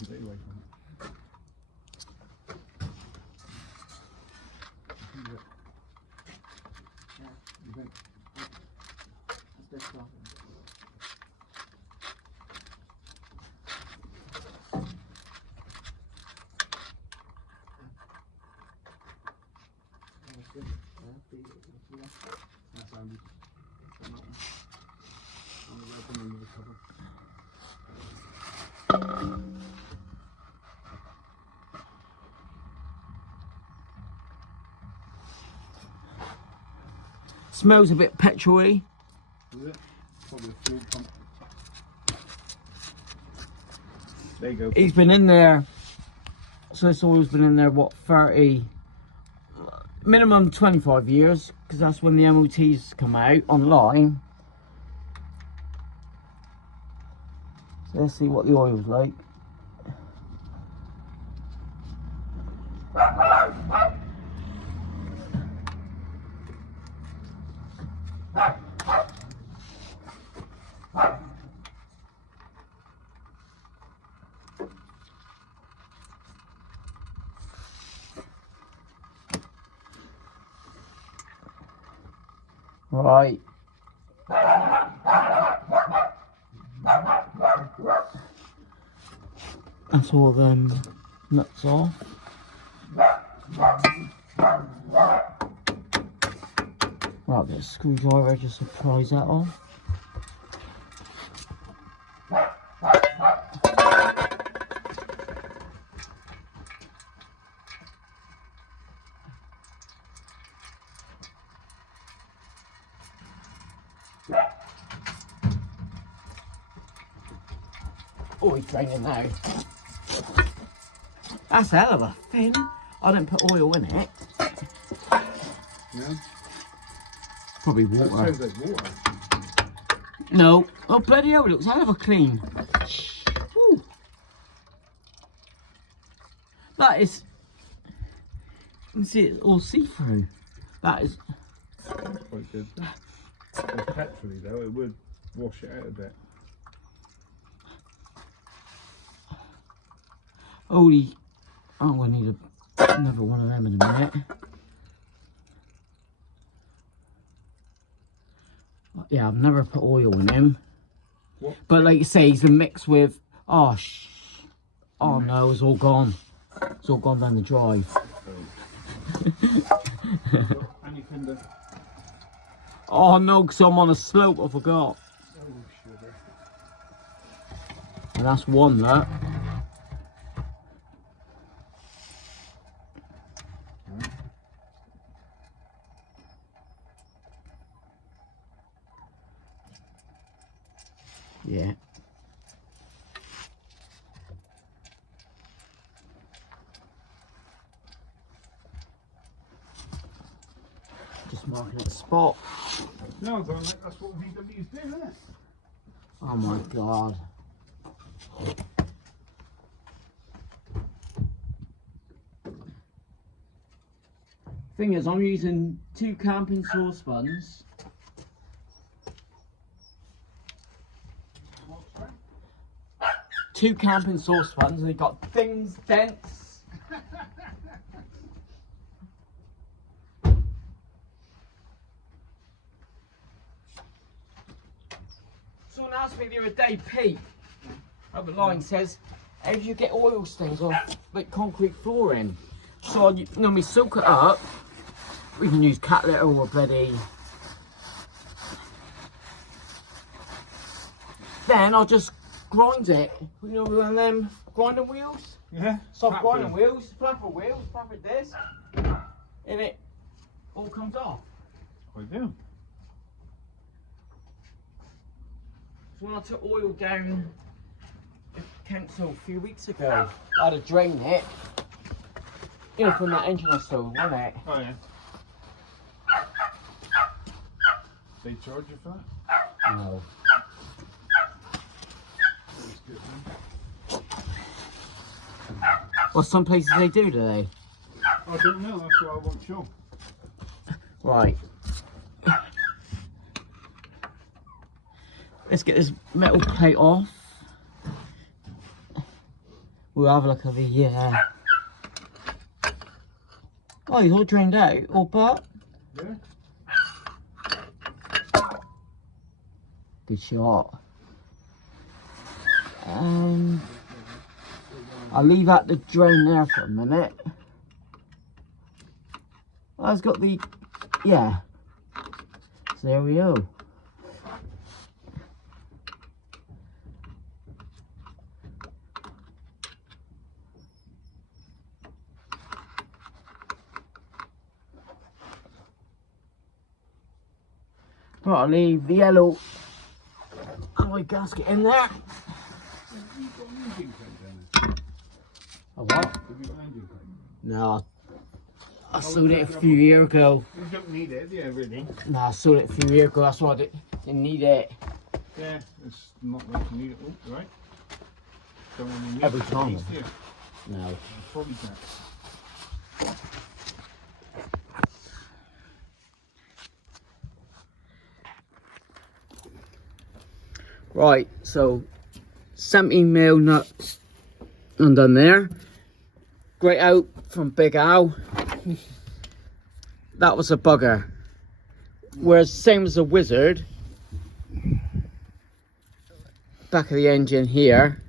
completely away from it. Yeah, you think? That's this off. That's how you come out. I'm going to open under the cover. Smells a bit petrol-y. Is it? Probably a fuel pump. There you go. He's been in there, so this oil's been in there, what, 30, minimum 25 years, because that's when the MOTs come out online. So let's see what the oil's like. Right. That's all them nuts off. Right, get a screwdriver just to prise that off. Oh, he's draining now. That's a hell of a fin. I didn't put oil in it. Yeah. Probably That water. sounds like water. No. Oh, bloody hell, it looks a hell of a clean. Woo. That is... You can see it all see-through. That is... Quite good. It's petrol-y though, it would wash it out a bit. Holy... I'm going to need another one of them in a minute. Yeah, I've never put oil in him. What? But like you say, he's been mixed with... Oh, oh no, it's all gone. It's all gone down the drive. Any fender. Oh no, because I'm on a slope, I forgot. Oh, sugar. And that's one, that. Yeah. Just marking the spot. No, I don't like, that's what VW's do, isn't it? Oh my god. Thing is, I'm using 2 camping saucepans. What's that? 2 camping saucepans, and they've got things, dents. Someone asked me the other day, Pete, up the line, says, how do you get oil stains off like concrete flooring? So I normally soak it up. We can use cat litter or bloody. Then I'll just grind it. You know, one of them grinding wheels? Yeah. Soft grinding wheels, flapper it this, and it all comes off. I do. So when I took oil down the council a few weeks ago, I had to drain it. You know, from that engine I sold, wasn't it? Oh yeah. They charge you for that? No. That's good, man. Well, some places they do they? I don't know, that's what I want to show. Right. Let's get this metal plate off. We'll have a look at the oh, he's all drained out, all but. Yeah. Good shot. I'll leave out the drain there for a minute. Oh, it's got the, yeah. So there we go. Right, I'll leave the yellow alloy gasket in there. Have you got an engine plate down A what? there? Have you got an engine plate? No, I sold it a few years ago. You don't need it, yeah, really. No, I sold it a few years ago, that's why I didn't need it. Yeah, it's not like you need it all, right? Don't want to need Every it, time. do you? No. Probably can't. Right, so 17mm nuts undone there. Great out from Big Al. That was a bugger. Whereas same as a Wizard, back of the engine here.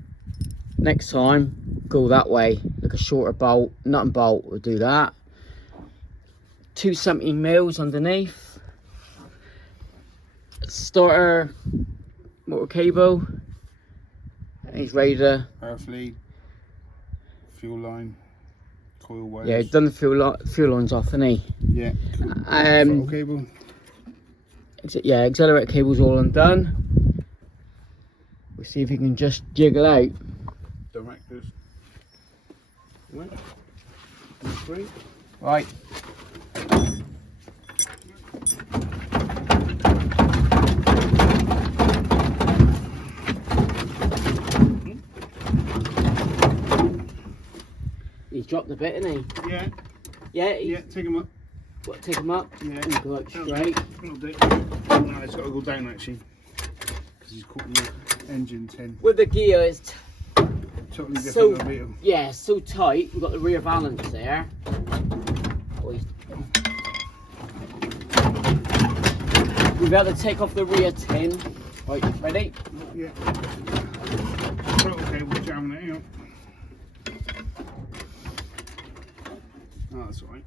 Next time, go that way. Like a shorter bolt, nut and bolt will do that. 2 17mm underneath. Starter motor cable. And he's ready to. Earth lead, fuel line, coil wires. Yeah, he's done the fuel lines off, hasn't he? Yeah. Throttle cable. Yeah, accelerator cable's all undone. We'll see if he can just jiggle out. Directors. Right. 3. Right. He's dropped a bit, hasn't he? Yeah. Yeah. Yeah. Take him up. What, take him up? Yeah. And go out straight. No, it's got to go down actually, because he's caught in the engine tin. With the gear, it's Totally different so than vehicle. yeah, so tight. We've got the rear balance there. We've got to take off the rear tin. Right, ready? Yeah. Throttle cable jamming it out. Oh, that's alright.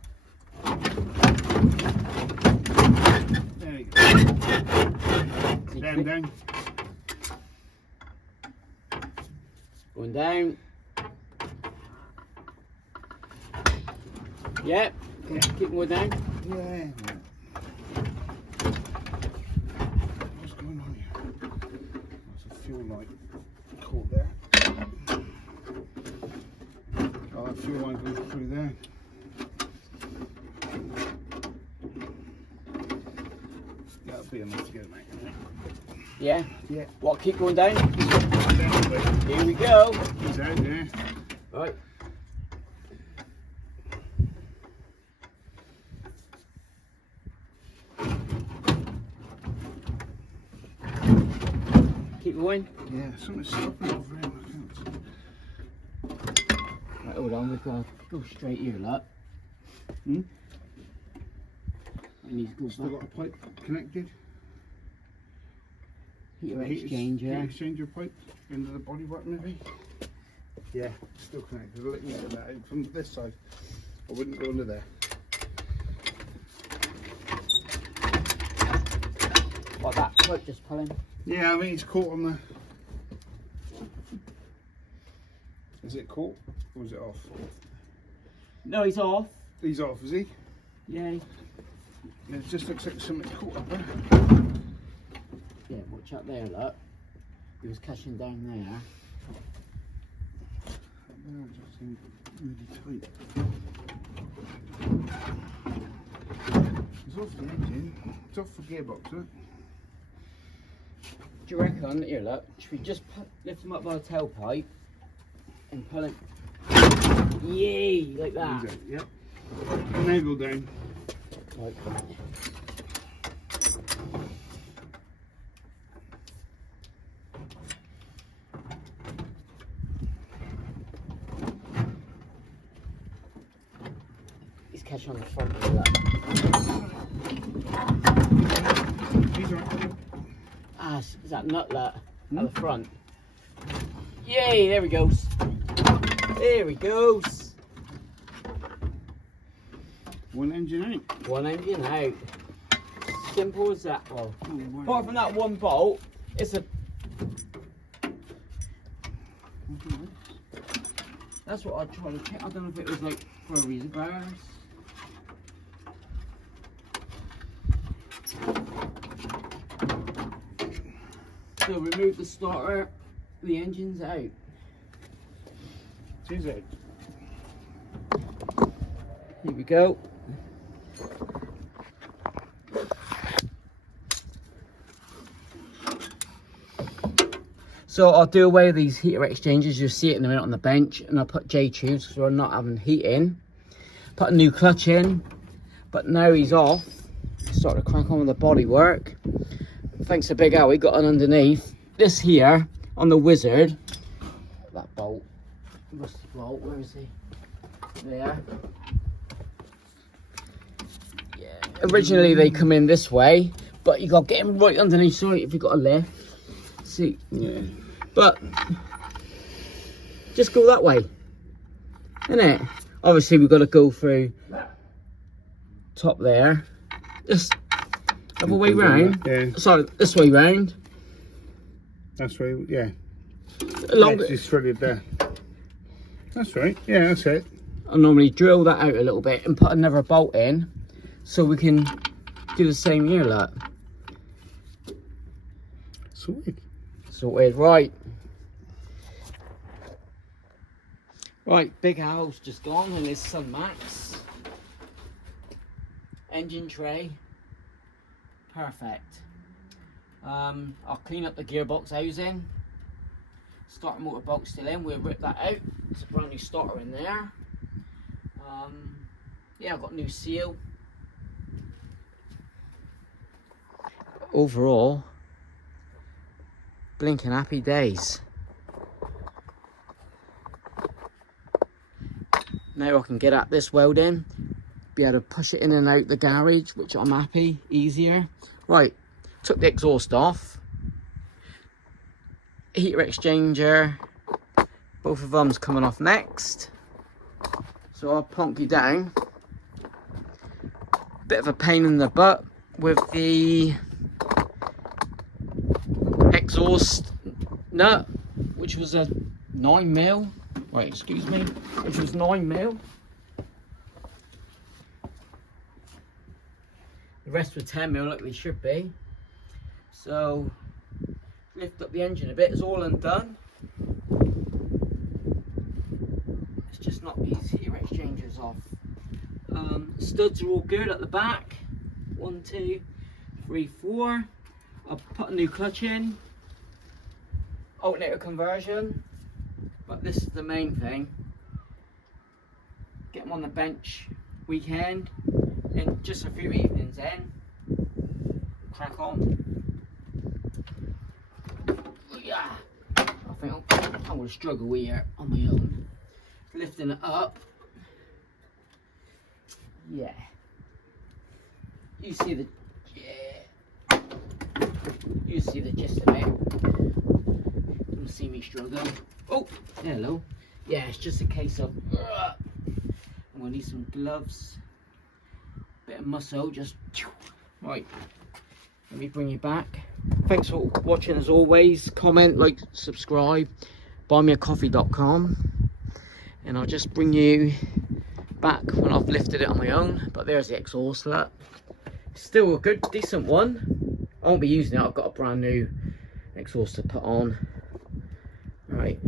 There you go. Down. Going down. Yep. Yeah. Keep more down. Yeah. What's going on here? There's a fuel light caught there. Oh, that fuel line goes through there. That'll be enough to get it out. Yeah. Yeah. What? Keep going down. Down a bit. Here we go. He's out there. Right. Keep going. Yeah, something's stopping over here. Right, hold on. We've got to go straight here, look. Hmm? We need to go Still back. got a pipe connected. Heater Heat exchanger. exchanger pipe into the body button maybe. Yeah, still connected. Let me get that out from this side. I wouldn't go under there. What, that pipe just pulling? Yeah, I mean it's caught on the. Is it caught or is it off? No, he's off. He's off, is he? Yeah. Yeah, it just looks like something caught up there. Yeah, watch out there, look. He was catching down there. That just seemed really tight. It's off the engine. It's off the gearbox, isn't it? Do you reckon, here look, should we just lift him up by the tailpipe and pull it, yay, like that? He's out, yep. Now go down. Right. to catch on the front of that. Ah, is that nut that at the front? Yay, there he goes. There he goes. One engine out. One engine out. Simple as that. Well, apart from that one bolt, it's a... That's what I tried to check. I don't know if it was like for a reason. So remove the starter, the engine's out. She's out. Here we go. So I'll do away with these heater exchanges. You'll see it in a minute on the bench, and I'll put J tubes because we're not having heat in. Put a new clutch in, but now he's off. Start to crack on with the body work. Thanks to Big Al, we got an underneath. This here on the Wizard. That bolt. What's the bolt? Where is he? There. Yeah. Originally they come in this way, but you got to get him right underneath. Sorry if you got a lift. See. Yeah. But just go that way, innit? Obviously we've got to go through top there. Just other way round. Yeah. Sorry, this way round. That's right. Yeah. Along. Yeah, just threaded there. That's right. Yeah, that's it. I normally drill that out a little bit and put another bolt in, so we can do the same here. Look. Sweet. Sorted, right. Right, Big Al's just gone and his son Max. Engine tray. Perfect. I'll clean up the gearbox housing. Starter motor bolt still in, we'll rip that out. There's a brand new starter in there. Yeah, I've got a new seal. Overall, blinking happy days. Now I can get at this welding, be able to push it in and out the garage, which I'm happy, easier. Right, took the exhaust off. Heater exchanger, both of them's coming off next. So I'll plonk you down. Bit of a pain in the butt with the exhaust nut, which was a 9mm. Right, excuse me, which was 9mm. The rest were 10mm, like they should be. So lift up the engine a bit. It's all undone. It's just knock these heater exchangers off. Studs are all good at the back. 1, 2, 3, 4. I'll put a new clutch in. Alternator conversion. But this is the main thing. Get them on the bench weekend. In just a few evenings in. Crack on. Yeah. I think I'm going to struggle here on my own. Lifting it up. Yeah. You see the... Yeah. You see the gist of it. You'll see me struggle. Oh, hello. Yeah, it's just a case of... I'm going to need some gloves. Bit of muscle, just... Right. Let me bring you back. Thanks for watching as always. Comment, like, subscribe. buymeacoffee.com. And I'll just bring you back when I've lifted it on my own. But there's the exhaust for that. Still a good, decent one. I won't be using it. I've got a brand new exhaust to put on. Right.